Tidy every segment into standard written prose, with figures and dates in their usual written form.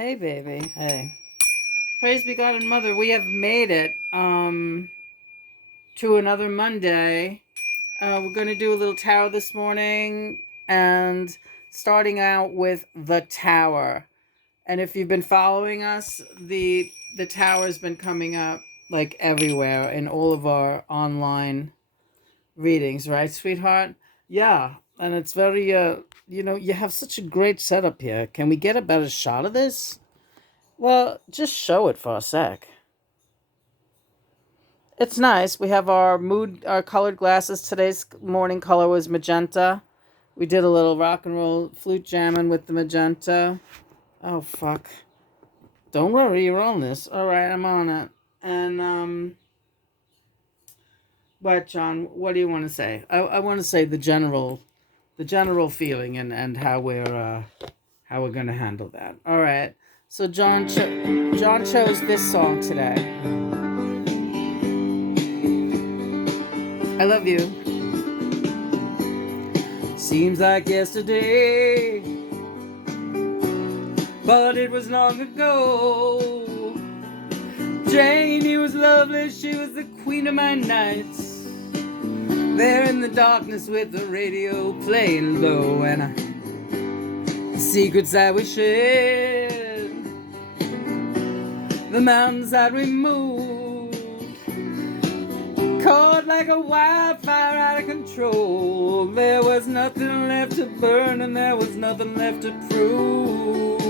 Hey, baby. Hey. Praise be God and Mother. We have made it to another Monday. We're going to do a little tarot this morning and starting out with the Tower. And if you've been following us, the Tower has been coming up like everywhere in all of our online readings, right, sweetheart? Yeah. And it's very you have such a great setup here. Can we get a better shot of this? Well, just show it for a sec. It's nice. We have our colored glasses. Today's morning color was magenta. We did a little rock and roll flute jamming with the magenta. Oh, fuck. Don't worry, you're on this. All right, I'm on it. And, what, John, what do you want to say? I want to say the general feeling and how we're going to handle that. All right. So John chose this song today. I love you. Seems like yesterday, but it was long ago. Janie was lovely, she was the queen of my nights. There in the darkness with the radio playing low, and the secrets that we shared, the mountains that we moved, caught like a wildfire out of control. There was nothing left to burn and there was nothing left to prove.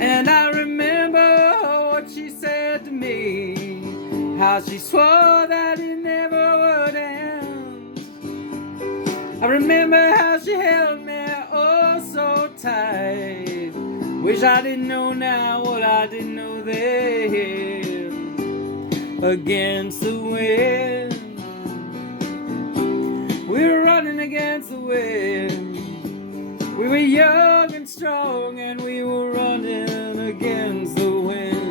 And I remember what she said to me, how she swore that it never would end. I remember how she held me oh so tight. Wish I didn't know now what I didn't know then. Against the wind, we were running against the wind. We were young and strong and we were running against the wind.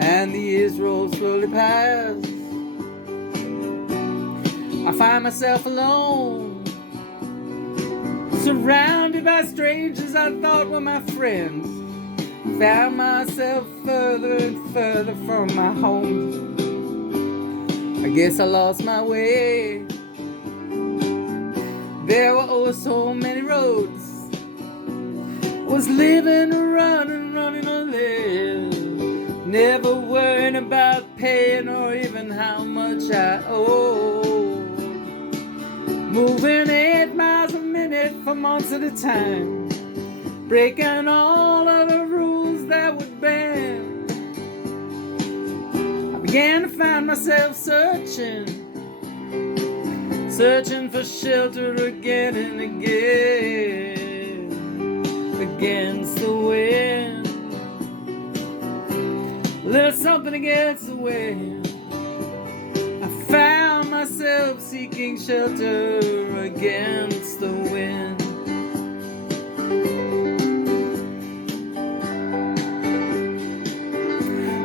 And the years roll slowly past. I find myself alone, surrounded by strangers I thought were my friends. Found myself further and further from my home. I guess I lost my way. There were oh so many roads. Was living, running to live. Never worrying about paying or even how much I owe. Moving 8 miles a minute for months at a time, breaking all of the rules that would bend. I began to find myself searching for shelter again and again, against the wind. A little something against the wind. I found myself seeking shelter against the wind.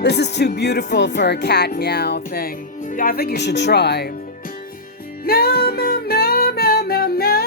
This is too beautiful for a cat meow thing. I think you should try. Meow, meow, meow, meow, meow, meow.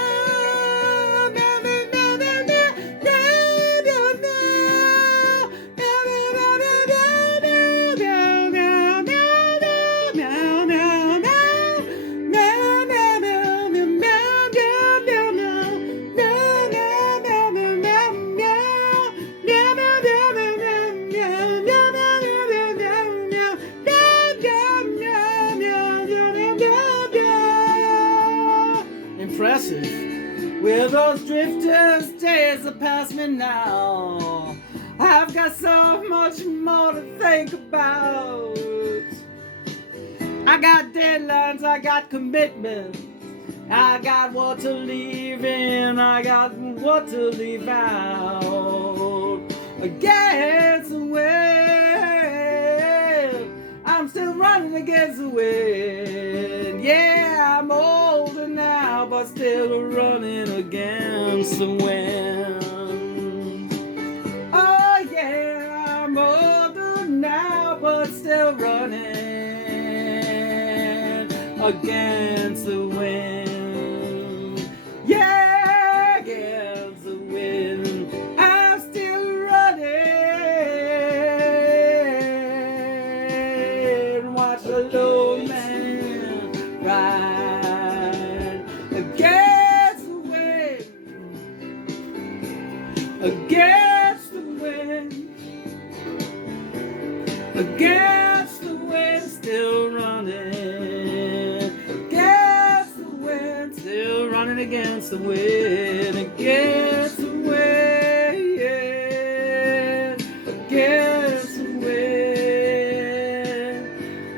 Impressive. Will those drifters days that pass me now? I've got so much more to think about. I got deadlines, I got commitments, I got what to leave in, I got what to leave out. Against the wind, I'm still running against the wind. Yeah, I'm older now, but still running against the wind. Oh yeah, I'm older now, but still running against the wind. Yeah, against the wind. I'm still running. Watch the lone man ride against the wind. Against the wind. Against the wind, still running. Against the wind, still running against the wind. Against the wind, yeah. Against the wind.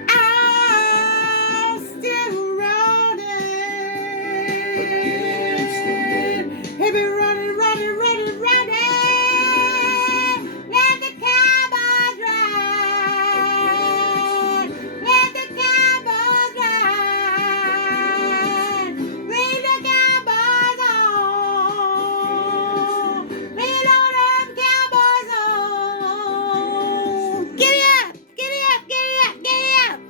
I'm still running. Against the wind. Hey, be running, running, running, running. Let the cowboys ride. Let the cowboys ride. Bring the cowboys on. Bring all them cowboys on. Giddy up, giddy up, giddy up, giddy up.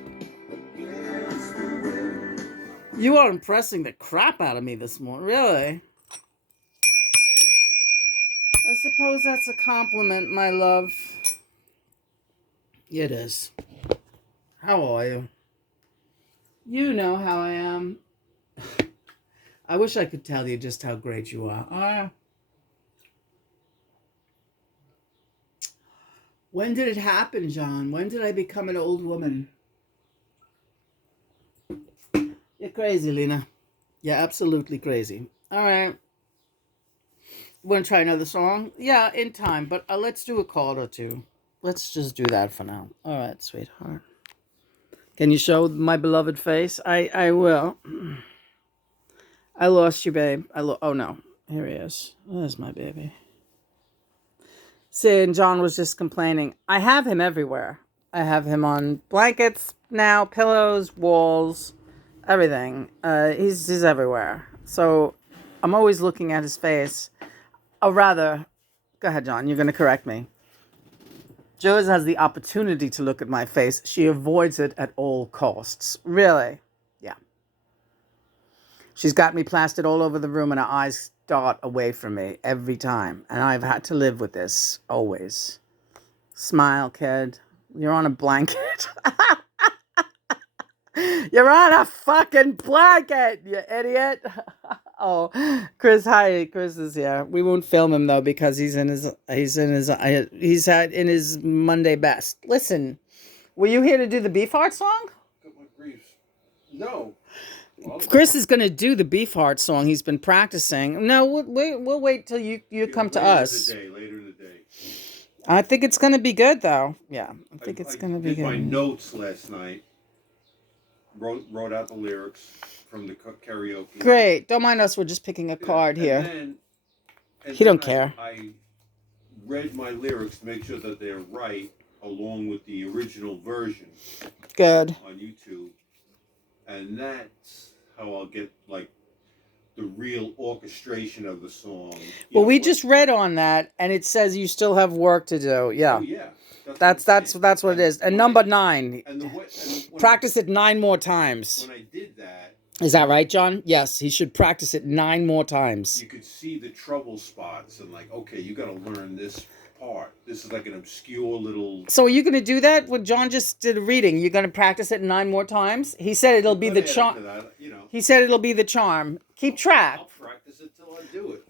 You are impressing the crap out of me this morning, really. I suppose that's a compliment, my love. It is. How are you? You know how I am. I wish I could tell you just how great you are. When did it happen, John? When did I become an old woman? You're crazy, Lena. You're absolutely crazy. All right. Want to try another song? Yeah, in time, but let's do a chord or two. Let's just do that for now. All right, sweetheart. Can you show my beloved face? I will. I lost you, babe. Oh, no. Here he is. There's my baby. See, and John was just complaining. I have him everywhere. I have him on blankets now, pillows, walls, everything. He's everywhere. So I'm always looking at his face. Or rather, go ahead, John. You're going to correct me. Joyce has the opportunity to look at my face. She avoids it at all costs. Really? Yeah. She's got me plastered all over the room and her eyes dart away from me every time. And I've had to live with this always. Smile, kid. You're on a blanket. You're on a fucking blanket, you idiot. Oh, Chris, hi. Chris is here. We won't film him though because he's in his Monday best. Listen, were you here to do the Beefheart song? No. Chris is going to do the Beefheart song. He's been practicing. No, we'll wait till you come to us. Later in the day. I think it's going to be good though. Yeah, I think it's going to be good. I did my notes last night. Wrote out the lyrics from the karaoke. Great. Don't mind us. We're just picking a card here. He don't care. I read my lyrics to make sure that they're right, along with the original version. Good. On YouTube, and that's how I'll get like the real orchestration of the song. Well, we just read on that, and it says you still have work to do. Yeah. Oh, yeah. That's what it is. And number 9. Practice it 9 more times. When I did that. Is that right, John? Yes, he should practice it 9 more times. You could see the trouble spots and like, okay, you got to learn this part. This is like an obscure little. So are you going to do that? What John just did a reading. You're going to practice it 9 more times? He said it'll be the charm. He said it'll be the charm. Keep track. I'll practice it till I do it.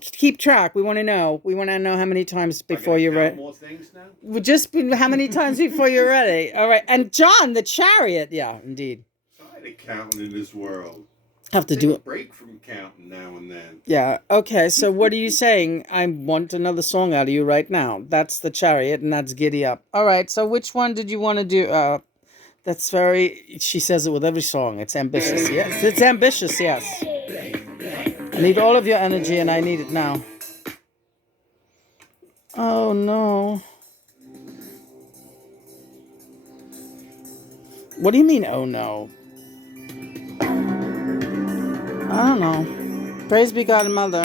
Keep track. We want to know. We want to know how many times before you're ready. More things now? Just how many times before you're ready. All right. And John, the chariot. Yeah, indeed. Try to count in this world. Have to do a break from counting now and then. Yeah. Okay. So what are you saying? I want another song out of you right now. That's the chariot, and that's Giddy Up. All right. So which one did you want to do? That's very. She says it with every song. It's ambitious. Yes. It's ambitious. Yes. I need all of your energy, and I need it now. Oh no. What do you mean? Oh no. I don't know. Praise be God and Mother.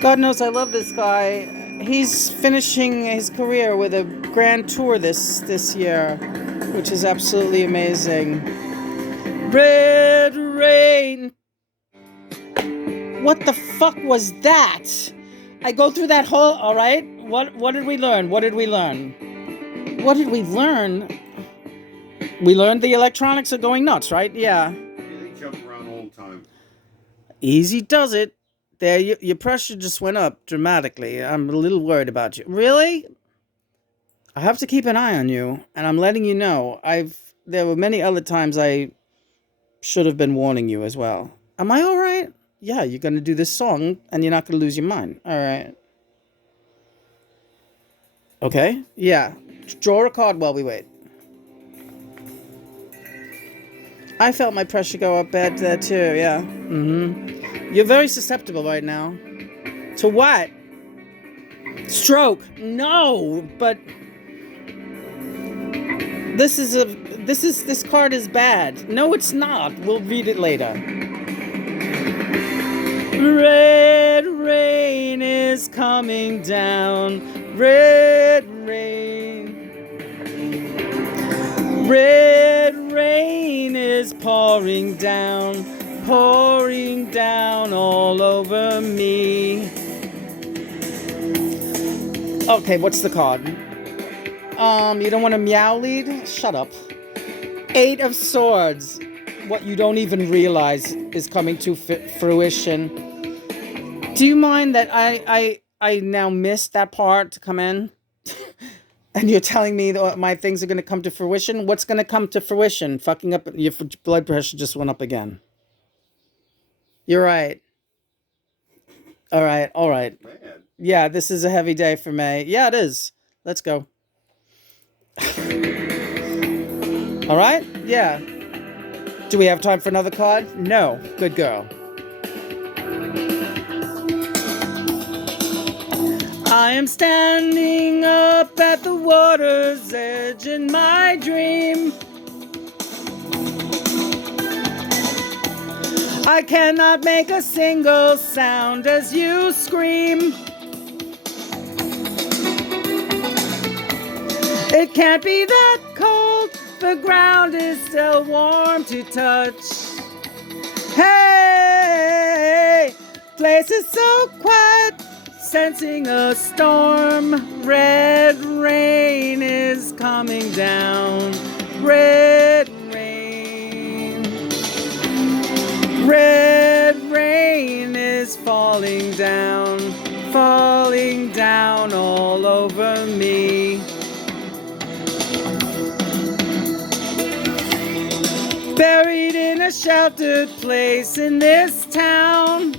God knows I love this guy. he's finishing his career with a grand tour this year, which is absolutely amazing. Red Rain. What the fuck was that? I go through that whole. All right. What did we learn? What did we learn? What did we learn? We learned the electronics are going nuts, right? Yeah. They jump around all the time. Easy does it. There, your pressure just went up dramatically. I'm a little worried about you. Really? I have to keep an eye on you, and I'm letting you know. There were many other times I should have been warning you as well. Am I all right? Yeah, you're gonna do this song, and you're not gonna lose your mind. All right. Okay. Yeah. Draw a card while we wait. I felt my pressure go up bad there too. Yeah. You're very susceptible right now. To what? Stroke. No, but this card is bad. No, it's not. We'll read it later. Red rain is coming down. Red rain. Red rain is pouring down all over me. Okay, what's the card? You don't want a meow lead? Shut up. 8 of Swords. What you don't even realize is coming to fruition. Do you mind that I now missed that part to come in? And you're telling me that my things are going to come to fruition? What's going to come to fruition? Fucking up, your blood pressure just went up again. You're right. All right. Bad. Yeah, this is a heavy day for May. Yeah, it is. Let's go. All right? Yeah. Do we have time for another card? No. Good girl. I am standing up at the water's edge in my dream. I cannot make a single sound as you scream. It can't be that cold, the ground is still warm to touch. Hey, place is so quiet, sensing a storm. Red rain is coming down. Red rain. Red rain is falling down all over me. Buried in a sheltered place in this town.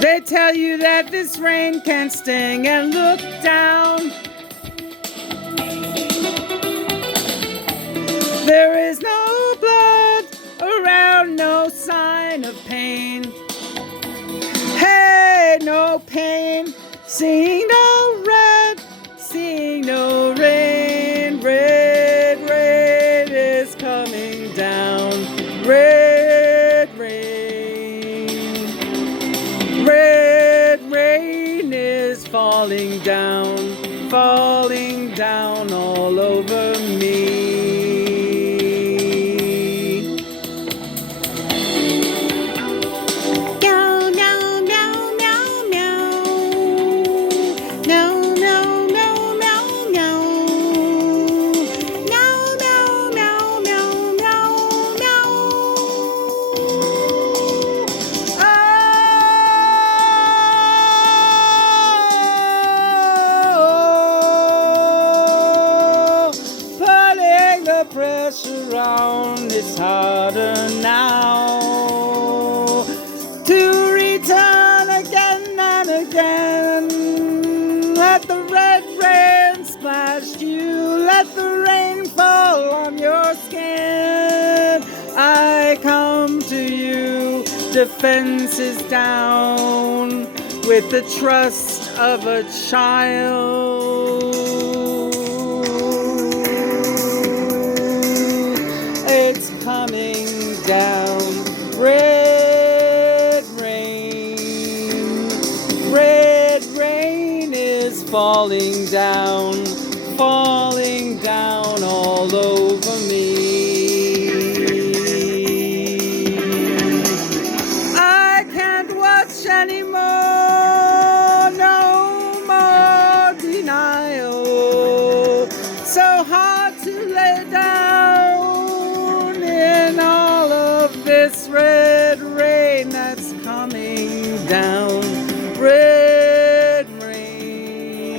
They tell you that this rain can sting and look down. There is no blood around, no sign of pain. Hey, no pain, seeing no red, seeing no rain. Red rain is coming down. Red rain. Red rain is falling down all over me. Pressure on, it's harder now to return again and again. Let the red rain splash you, let the rain fall on your skin. I come to you, defenses down, with the trust of a child. It's coming down, red rain. falling down all over me. I can't watch anymore, no more denial. So hard to lay down in all of this red rain that's coming down. Red rain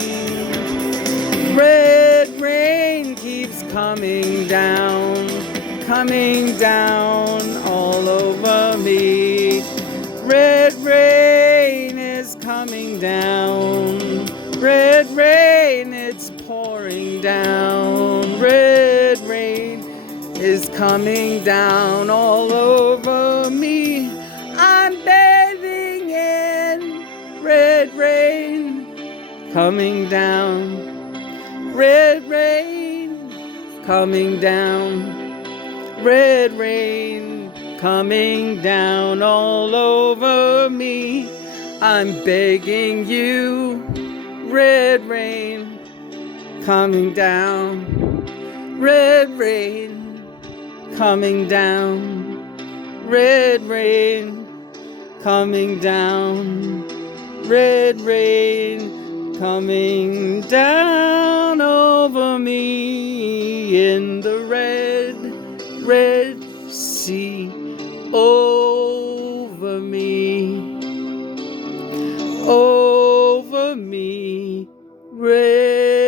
keeps coming down all over me. Red rain is coming down. Red rain, it's pouring down. Red rain is coming down all over me. I'm bathing in red rain coming down. Red rain coming down. Red rain coming down all over me. I'm begging you, red rain coming down. Red rain coming down. Red rain coming down. Red rain coming down over me in the red sea over me, red